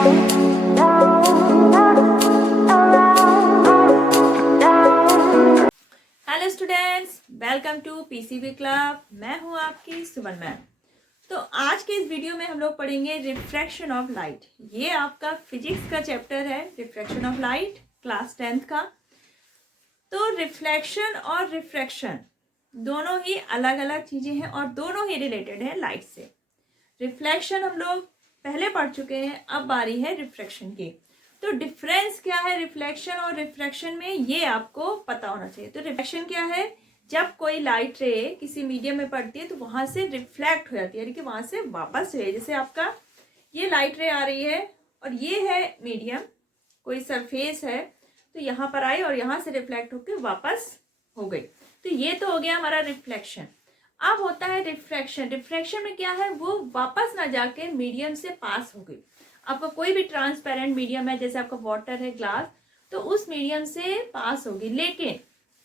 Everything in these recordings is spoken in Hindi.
Hello students, welcome to PCB club. मैं हूं आपकी सुमन मैम। तो आज के इस वीडियो में हम लोग पढ़ेंगे रिफ्रैक्शन ऑफ लाइट। ये आपका फिजिक्स का चैप्टर है, refraction of light, class 10th का। तो रिफ्लेक्शन और रिफ्रैक्शन दोनों ही अलग अलग चीजें हैं और दोनों ही रिलेटेड है लाइट से। रिफ्लेक्शन हम लोग पहले पढ़ चुके हैं, अब बारी है रिफ्रैक्शन की। तो डिफरेंस क्या है रिफ्लेक्शन और रिफ्रैक्शन में, ये आपको पता होना चाहिए। तो रिफ्लेक्शन क्या है? जब कोई लाइट रे किसी मीडियम में पड़ती है तो वहां से रिफ्लेक्ट हो जाती है, यानी कि वहां से वापस रे, जैसे आपका ये लाइट रे आ रही है और ये है मीडियम, कोई सरफेस है, तो यहाँ पर आई और यहाँ से रिफ्लेक्ट होकर वापस हो गई। तो ये तो हो गया हमारा रिफ्लेक्शन। अब होता है रिफ्रैक्शन। रिफ्रैक्शन में क्या है, वो वापस ना जाके मीडियम से पास हो गई। आपका कोई भी ट्रांसपेरेंट मीडियम है, जैसे आपका वाटर है, ग्लास, तो उस मीडियम से पास होगी, लेकिन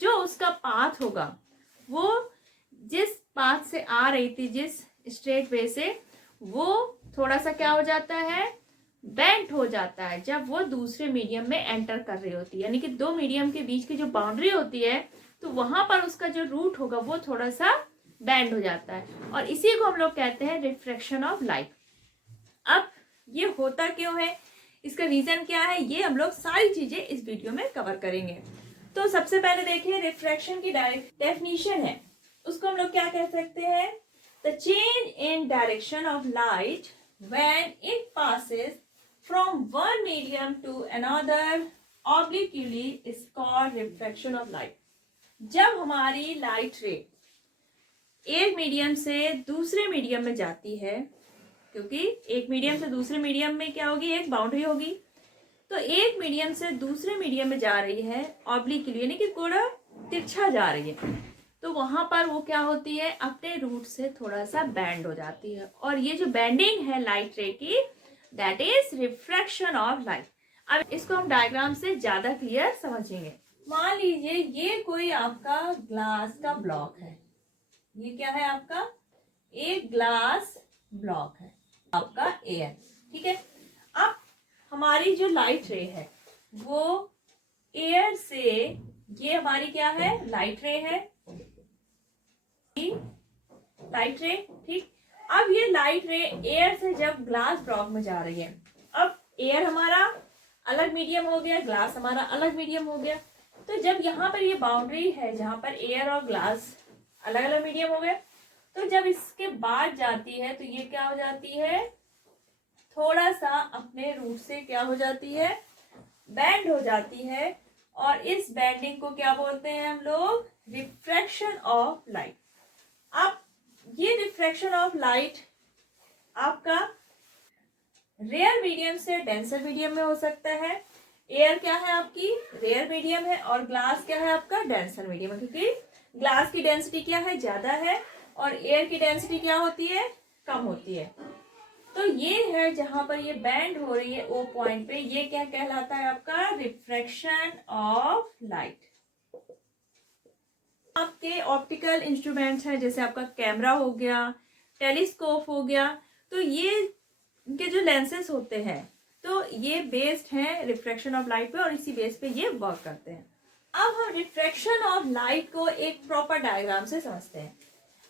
जो उसका पाथ होगा वो जिस पाथ से आ रही थी, जिस स्ट्रेट वे से, वो थोड़ा सा क्या हो जाता है, बेंट हो जाता है जब वो दूसरे मीडियम में एंटर कर रही होती है। यानी कि दो मीडियम के बीच की जो बाउंड्री होती है, तो वहां पर उसका जो रूट होगा वो थोड़ा सा बैंड हो जाता है, और इसी को हम लोग कहते हैं रिफ्रैक्शन ऑफ लाइट। अब ये होता क्यों है, इसका रीजन क्या है, ये हम लोग सारी चीजें इस वीडियो में कवर करेंगे। तो सबसे पहले देखिए, रिफ्रैक्शन की डेफिनेशन है, उसको हम लोग क्या कह सकते हैं, the change in direction of light when it passes from one medium to another obliquely is called refraction of light. जब हमारी लाइट रे एक मीडियम से दूसरे मीडियम में जाती है, क्योंकि एक मीडियम से दूसरे मीडियम में क्या होगी, एक बाउंड्री होगी, तो एक मीडियम से दूसरे मीडियम में जा रही है ऑब्लिक्यूली, यानी कि थोड़ा तिरछा जा रही है, तो वहां पर वो क्या होती है, अपने रूट से थोड़ा सा बैंड हो जाती है, और ये जो बैंडिंग है लाइट रे की, that is refraction of light. अब इसको हम डायग्राम से ज्यादा क्लियर समझेंगे। मान लीजिए ये कोई आपका ग्लास का ब्लॉक है, ये क्या है आपका, एक ग्लास ब्लॉक है, आपका एयर, ठीक है। अब हमारी जो लाइट रे है वो एयर से, ये हमारी क्या है, लाइट रे है, लाइट रे, ठीक। अब ये लाइट रे एयर से जब ग्लास ब्लॉक में जा रही है, अब एयर हमारा अलग मीडियम हो गया, ग्लास हमारा अलग मीडियम हो गया, तो जब यहाँ पर ये बाउंड्री है जहां पर एयर और ग्लास अलग अलग मीडियम हो गए, तो जब इसके बाद जाती है तो ये क्या हो जाती है, थोड़ा सा अपने रूट से क्या हो जाती है, बैंड हो जाती है, और इस बैंडिंग को क्या बोलते हैं हम लोग, रिफ्रैक्शन ऑफ लाइट। अब ये रिफ्रैक्शन ऑफ लाइट आपका रेयर मीडियम से डेंसर मीडियम में हो सकता है। एयर क्या है आपकी, रेयर मीडियम है, और ग्लास क्या है आपका, डेंसर मीडियम है, क्योंकि ग्लास की डेंसिटी क्या है, ज्यादा है, और एयर की डेंसिटी क्या होती है, कम होती है। तो ये है जहां पर ये बैंड हो रही है ओ पॉइंट पे, ये क्या कहलाता है आपका, रिफ्रैक्शन ऑफ लाइट। आपके ऑप्टिकल इंस्ट्रूमेंट्स हैं, जैसे आपका कैमरा हो गया, टेलीस्कोप हो गया, तो ये इनके जो लेंसेस होते हैं, तो ये बेस्ड हैं रिफ्रैक्शन ऑफ लाइट पे, और इसी बेस पे ये वर्क करते हैं। अब हम रिफ्रैक्शन ऑफ लाइट को एक प्रॉपर डायग्राम से समझते हैं।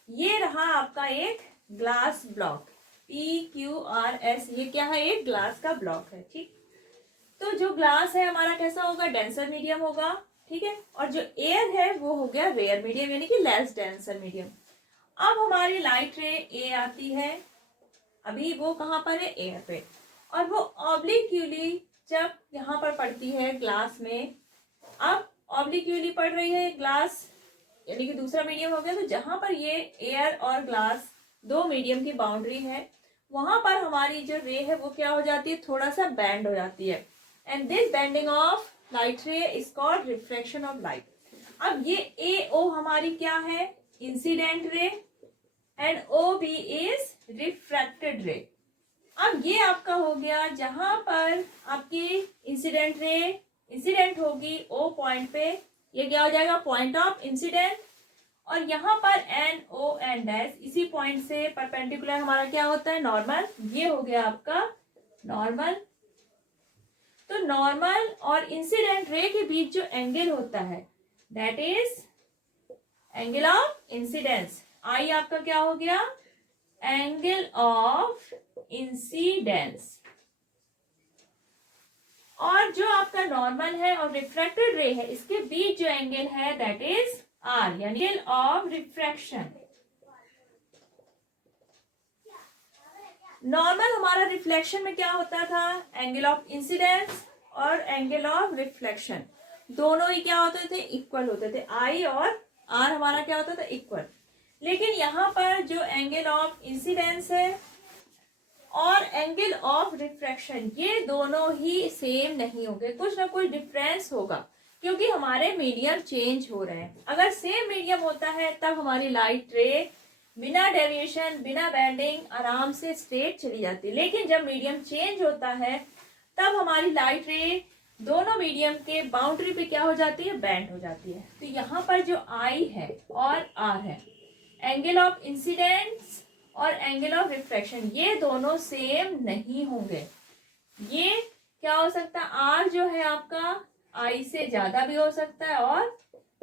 ये रहा आपका एक ग्लास ब्लॉक, PQRS, ये क्या है, एक ग्लास का ब्लॉक है, ठीक। तो जो ग्लास है हमारा कैसा होगा, डेंसर मीडियम होगा, ठीक है, और जो एयर है वो हो गया रेयर मीडियम, यानी कि लेस डेंसर मीडियम। अब हमारी लाइट रे ए आती है, अभी वो कहाँ पर है, एयर पे, और वो ऑब्लिक्यूली जब यहाँ पर पड़ती है ग्लास में, अब ऑब्लिक्यूली पड़ रही है ग्लास, यानी कि दूसरा मीडियम हो गया, तो जहां पर ये एयर और ग्लास दो मीडियम की बाउंड्री है, वहां पर हमारी जो रे है वो क्या हो जाती है, थोड़ा सा बैंड हो जाती है, and this bending of light ray is called refraction of light. अब ये ए ओ हमारी क्या है, incident ray, and O B is refracted ray. अब ये आपका हो गया जहां पर आपकी इंसिडेंट रे इंसिडेंट होगी ओ पॉइंट पे, ये क्या हो जाएगा, पॉइंट ऑफ इंसिडेंट, और यहाँ पर एन ओ एन डैश, इसी पॉइंट से परपेंडिकुलर हमारा क्या होता है, नॉर्मल, ये हो गया आपका नॉर्मल, तो नॉर्मल और इंसिडेंट रे के बीच जो एंगल होता है that is angle of incidence. I आपका क्या हो गया, एंगल ऑफ इंसिडेंस। और जो आपका नॉर्मल है और रिफ्रैक्टेड रे है इसके बीच जो एंगल है दैट इज आर, यानी एंगल ऑफ रिफ्रैक्शन। नॉर्मल हमारा रिफ्लेक्शन में क्या होता था, एंगल ऑफ इंसिडेंस और एंगल ऑफ रिफ्लेक्शन दोनों ही क्या होते थे, इक्वल होते थे। आई और आर हमारा क्या होता था, इक्वल। लेकिन यहाँ पर जो एंगल ऑफ इंसिडेंस है और एंगल ऑफ रिफ्रैक्शन ये दोनों ही सेम नहीं होंगे, कुछ ना कुछ डिफरेंस होगा, क्योंकि हमारे मीडियम चेंज हो रहे हैं। अगर सेम मीडियम होता है तब हमारी लाइट रे बिना डेविएशन बिना बेंडिंग आराम से स्ट्रेट चली जाती है। लेकिन जब मीडियम चेंज होता है तब हमारी लाइट रे दोनों मीडियम के बाउंड्री पे क्या हो जाती है, बेंड हो जाती है। तो यहाँ पर जो आई है और आर है, एंगल ऑफ इंसिडेंस और एंगल ऑफ रिफ्रैक्शन ये दोनों सेम नहीं होंगे। ये क्या हो सकता है, आर जो है आपका आई से ज्यादा भी हो सकता है और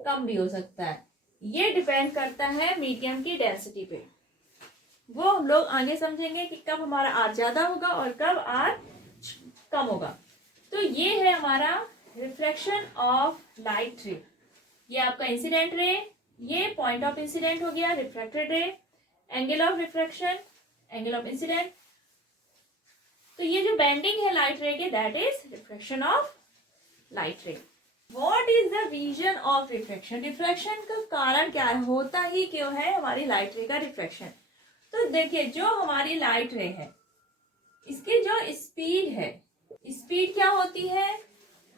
कम भी हो सकता है। ये डिपेंड करता है मीडियम की डेंसिटी पे। वो हम लोग आगे समझेंगे कि कब हमारा आर ज्यादा होगा और कब आर कम होगा। तो ये है हमारा रिफ्लेक्शन ऑफ लाइट रे। ये आपका इंसिडेंट रे, ये पॉइंट ऑफ इंसिडेंट हो गया, रिफ्रैक्टेड रे, angle of refraction, angle of incident. तो ये जो बेंडिंग है लाइट रे के that is reflection of light रे। What is the reason of refraction? Refraction का कारण क्या है, होता ही क्यों है हमारी लाइट रे का रिफ्रैक्शन। तो देखिए जो हमारी लाइट रे है इसकी जो स्पीड है, स्पीड क्या होती है,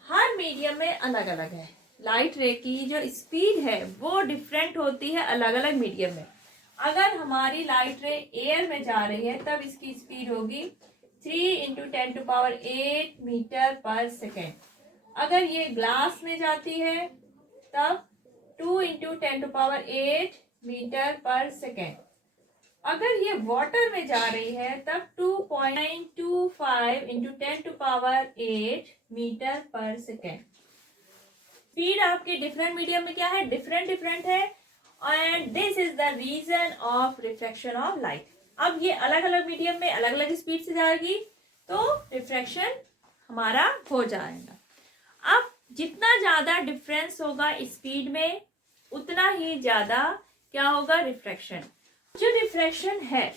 हर मीडियम में अलग अलग है। लाइट रे की जो स्पीड है वो डिफरेंट होती है अलग अलग मीडियम में। अगर हमारी लाइट रे एयर में जा रही है तब इसकी स्पीड होगी 3 × 10⁸ मीटर पर सेकेंड। अगर ये ग्लास में जाती है तब 2 × 10⁸ मीटर पर सेकेंड। अगर ये वाटर में जा रही है तब 2.25 × 10⁸ मीटर पर सेकेंड। स्पीड आपके डिफरेंट मीडियम में क्या है, डिफरेंट है, and this is the reason of refraction of light. अब ये अलग अलग मीडियम में अलग अलग स्पीड से जाएगी तो रिफ्रैक्शन हमारा हो जाएगा। अब जितना ज्यादा डिफरेंस होगा स्पीड में उतना ही ज्यादा क्या होगा, रिफ्रैक्शन। जो रिफ्रैक्शन है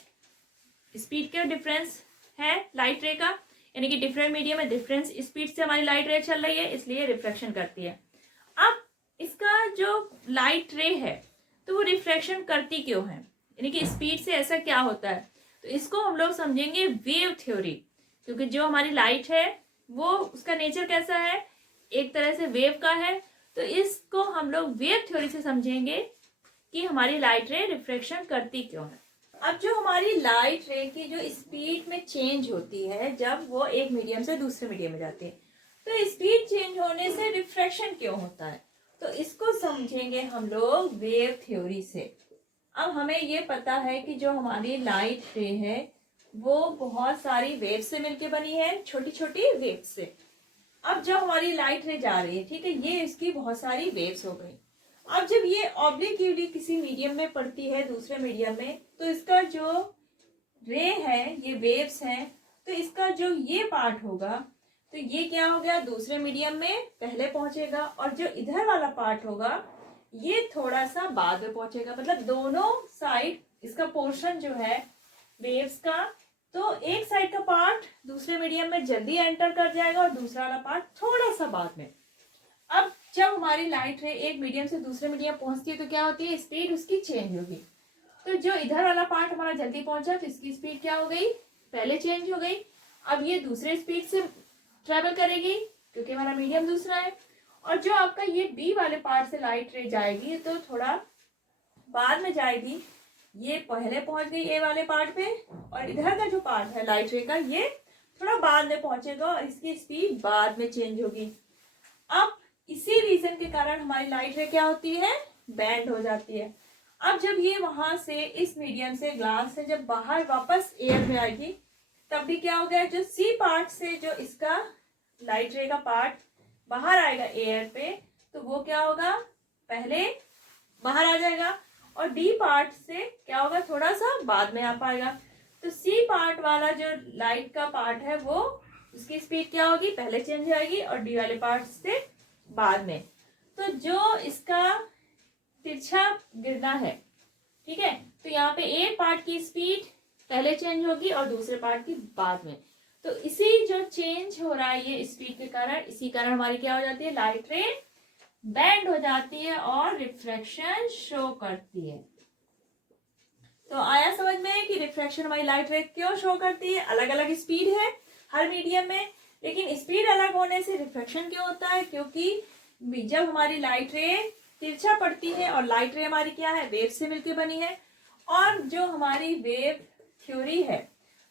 स्पीड का डिफरेंस है लाइट रे का, यानी कि डिफरेंट मीडियम में डिफरेंस स्पीड से हमारी लाइट रे चल रही है इसलिए रिफ्रैक्शन करती है। अब इसका जो लाइट रे है तो वो रिफ्रैक्शन करती क्यों है, यानी कि स्पीड से ऐसा क्या होता है, तो इसको हम लोग समझेंगे वेव थ्योरी। क्योंकि जो हमारी लाइट है वो उसका नेचर कैसा है, एक तरह से वेव का है, तो इसको हम लोग वेव थ्योरी से समझेंगे कि हमारी लाइट रे रिफ्रैक्शन करती क्यों है। अब जो हमारी लाइट रे की जो स्पीड में चेंज होती है जब वो एक मीडियम से दूसरे मीडियम में जाती है, तो स्पीड चेंज होने से रिफ्रैक्शन क्यों होता है, तो इसको समझेंगे हम लोग वेव थ्योरी से। अब हमें ये पता है कि जो हमारी लाइट रे है वो बहुत सारी वेव से मिलके बनी है, छोटी छोटी वेव से। अब जब हमारी लाइट रे जा रही है, ठीक है, ये इसकी बहुत सारी वेव्स हो गई। अब जब ये ऑब्लिक्यूटली किसी मीडियम में पड़ती है दूसरे मीडियम में, तो इसका जो रे है ये वेव्स हैं, तो इसका जो ये पार्ट होगा तो ये क्या हो गया, दूसरे मीडियम में पहले पहुंचेगा, और जो इधर वाला पार्ट होगा ये थोड़ा सा बाद में पहुंचेगा। मतलब दोनों साइड इसका पोर्शन जो है वेव्स का, तो एक साइड का पार्ट दूसरे मीडियम में जल्दी एंटर कर जाएगा और दूसरा वाला पार्ट थोड़ा सा बाद में। अब जब हमारी लाइट रे एक मीडियम से दूसरे मीडियम पहुंचती है तो क्या होती है, स्पीड उसकी चेंज होगी। तो जो इधर वाला पार्ट हमारा जल्दी पहुंचा तो इसकी स्पीड क्या हो गई, पहले चेंज हो गई। अब ये दूसरे स्पीड से ट्रेवल करेगी क्योंकि हमारा मीडियम दूसरा है। और जो आपका ये बी वाले पार्ट से लाइट रे जाएगी तो थोड़ा बाद में जाएगी, ये पहले पहुंच गई ए वाले पार्ट पे, और इधर का जो पार्ट है लाइट रे का ये थोड़ा बाद में पहुंचेगा और इसकी स्पीड बाद में चेंज होगी। अब इसी रीजन के कारण हमारी लाइट रे क्या होती है, बैंड हो जाती है। अब जब ये वहां से इस मीडियम से ग्लास से जब बाहर वापस एयर में आएगी तब भी क्या हो गया, जो सी पार्ट से जो इसका लाइट रे का पार्ट बाहर आएगा एयर पे, तो वो क्या होगा, पहले बाहर आ जाएगा, और डी पार्ट से क्या होगा, थोड़ा सा बाद में आ पाएगा। तो सी पार्ट वाला जो लाइट का पार्ट है वो उसकी स्पीड क्या होगी, पहले चेंज हो जाएगी, और डी वाले पार्ट से बाद में। तो जो इसका तिरछा गिरना है, ठीक है, तो यहाँ पे एक पार्ट की स्पीड पहले चेंज होगी और दूसरे पार्ट की बाद में। तो इसी जो चेंज हो रहा है ये स्पीड के कारण, इसी कारण हमारी क्या हो जाती है, लाइट रे बेंड हो जाती है और रिफ्रैक्शन शो करती है। तो आया समझ में कि रिफ्रैक्शन हमारी लाइट रे क्यों शो करती है। अलग अलग स्पीड है हर मीडियम में, लेकिन स्पीड अलग होने से रिफ्रैक्शन क्यों होता है, क्योंकि जब हमारी लाइट रे तिरछा पड़ती है, और लाइट रे हमारी क्या है, वेव से मिलकर बनी है, और जो हमारी वेव थ्योरी है,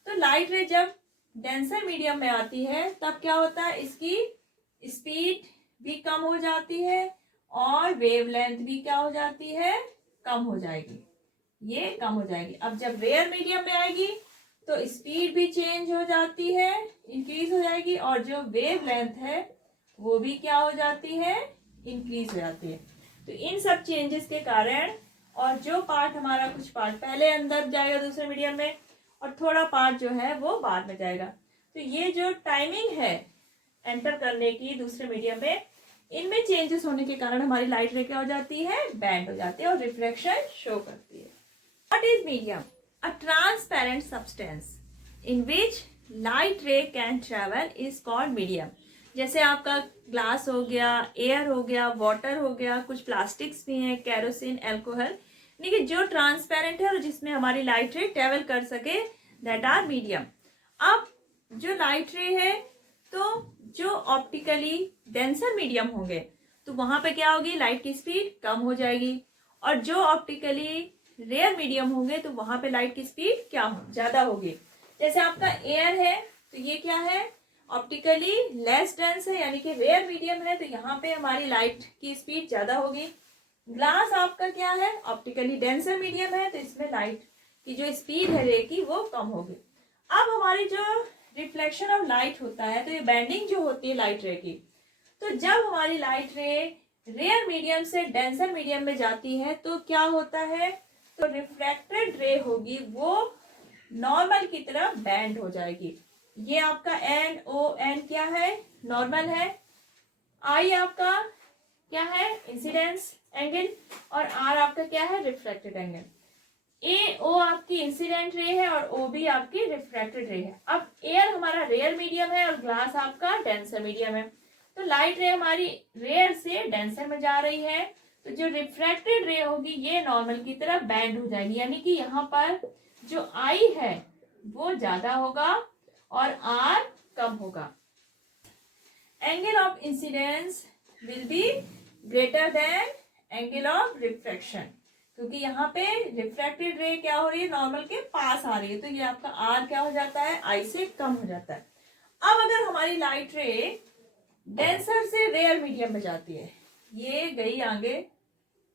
तो लाइट रे जब डेंसर मीडियम में आती है तब क्या होता है, इसकी स्पीड भी कम हो जाती है और वेवलेंथ भी क्या हो जाती है, कम हो जाएगी, ये कम हो जाएगी। अब जब रेयर मीडियम में आएगी तो स्पीड भी चेंज हो जाती है, इंक्रीज हो जाएगी, और जो वेवलेंथ है वो भी क्या हो जाती है, इंक्रीज हो जाती है। तो इन सब चेंजेस के कारण, और जो पार्ट हमारा, कुछ पार्ट पहले अंदर जाएगा दूसरे मीडियम में, और थोड़ा पार्ट जो है वो बाद में जाएगा। तो ये जो टाइमिंग है एंटर करने की दूसरे मीडियम में, इनमें चेंजेस होने के कारण हमारी लाइट रे क्या हो जाती है, बैंड हो जाती है और रिफ्लेक्शन शो करती है। What is medium? A transparent substance in which light रे can travel is called medium. जैसे आपका ग्लास हो गया, एयर हो गया, वाटर हो गया, कुछ प्लास्टिक्स भी हैं, केरोसिन, अल्कोहल, देखिए जो ट्रांसपेरेंट है और जिसमें हमारी लाइट रे ट्रेवल कर सके, दैट आर मीडियम। अब जो लाइट रे है, तो जो ऑप्टिकली डेंसर मीडियम होंगे तो वहां पे क्या होगी, लाइट की स्पीड कम हो जाएगी, और जो ऑप्टिकली रेयर मीडियम होंगे तो वहां पे लाइट की स्पीड क्या हो, ज्यादा होगी। जैसे आपका एयर है तो ये क्या है, ऑप्टिकली लेस डेंस है, यानी कि रेयर मीडियम है, तो यहाँ पे हमारी लाइट की स्पीड ज्यादा होगी। ग्लास आपका क्या है, ऑप्टिकली डेंसर मीडियम है, तो इसमें लाइट की जो स्पीड है रे की वो कम होगी। अब हमारी जो रिफ्लेक्शन ऑफ लाइट होता है, तो ये बेंडिंग जो होती है लाइट रे की, तो जब हमारी लाइट रे रेयर मीडियम से डेंसर मीडियम में जाती है तो क्या होता है, तो रिफ्रैक्टेड रे होगी वो नॉर्मल की तरह बेंड हो जाएगी। ये आपका एन ओ एन क्या है, नॉर्मल है, आई आपका क्या है, इंसिडेंस एंगल, और आर आपका क्या है, रिफ्रैक्टेड एंगल। ए ओ आपकी इंसिडेंट रे है और ओ बी आपकी रिफ्रैक्टेड रे है। अब एयर हमारा रेयर मीडियम है और ग्लास आपका डेंसर मीडियम है, तो लाइट रे हमारी रेयर से डेंसर में जा रही है, तो जो रिफ्रैक्टेड रे होगी ये नॉर्मल की तरह बैंड हो जाएगी, यानी कि यहाँ पर जो आई है वो ज्यादा होगा और आर कम होगा। Angle of incidence will be greater than angle of refraction, क्योंकि यहाँ पे रिफ्रैक्टेड रे क्या हो रही है, नॉर्मल के पास आ रही है, तो ये आपका आर क्या हो जाता है, आई से कम हो जाता है। अब अगर हमारी लाइट रे डेंसर से रेयर मीडियम में जाती है, ये गई आगे,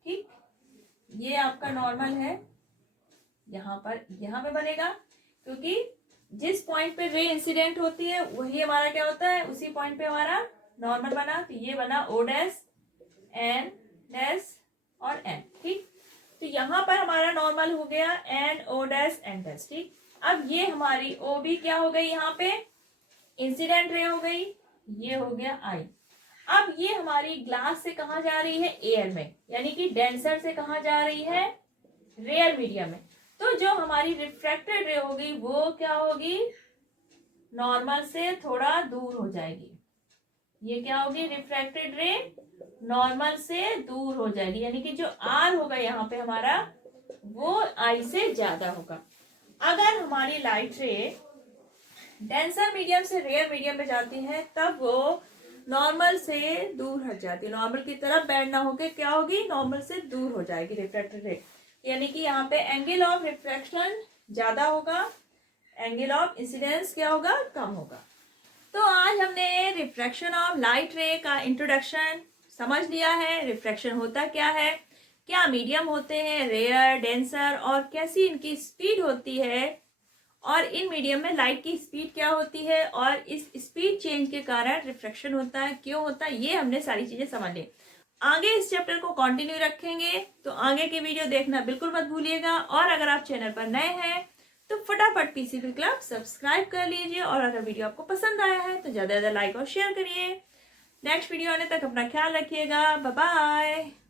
ठीक, ये आपका नॉर्मल है, यहाँ पे बनेगा, क्योंकि जिस पॉइंट पे रे इंसिडेंट होती है वही हमारा क्या होता है, उसी पॉइंट पे हमारा नॉर्मल बना, तो ये बना ओ डैश एन डैश और एन, ठीक। तो यहाँ पर हमारा नॉर्मल हो गया N O dash N dash, ठीक। अब ये हमारी ओ बी क्या हो गई, यहाँ पे इंसिडेंट रे हो गई, ये हो गया आई। अब ये हमारी ग्लास से कहा जा रही है, एयर में, यानी कि डेंसर से कहा जा रही है, रेयर मीडियम में। तो जो हमारी रिफ्रैक्टेड रे होगी वो क्या होगी, नॉर्मल से थोड़ा दूर हो जाएगी। ये क्या होगी, रिफ्रैक्टेड रे नॉर्मल से दूर हो जाएगी, यानी कि जो आर होगा यहाँ पे हमारा वो आई से ज्यादा होगा। अगर हमारी लाइट रे डेंसर मीडियम से रेयर मीडियम में जाती है तब वो नॉर्मल से दूर हट जाती है, नॉर्मल की तरफ बैंड ना होके क्या होगी, नॉर्मल से दूर हो जाएगी रिफ्रैक्टेड रे, यानी कि यहाँ पे एंगल ऑफ रिफ्रैक्शन ज्यादा होगा, एंगल ऑफ इंसिडेंस क्या होगा, कम होगा। तो आज हमने रिफ्रैक्शन ऑफ लाइट रे का इंट्रोडक्शन समझ लिया है, रिफ्रैक्शन होता क्या है, क्या मीडियम होते हैं, रेयर, डेंसर, और कैसी इनकी स्पीड होती है, और इन मीडियम में लाइट की स्पीड क्या होती है और इस स्पीड चेंज के कारण रिफ्रैक्शन होता है, क्यों होता है, ये हमने सारी चीजें समझ ली। आगे इस चैप्टर को कंटिन्यू रखेंगे, तो आगे की वीडियो देखना बिल्कुल मत भूलिएगा। और अगर आप चैनल पर नए हैं तो फटाफट पीसीबी क्लब सब्सक्राइब कर लीजिए, और अगर वीडियो आपको पसंद आया है तो ज़्यादा से ज़्यादा लाइक और शेयर करिए। नेक्स्ट वीडियो आने तक अपना ख्याल रखिएगा। Bye bye.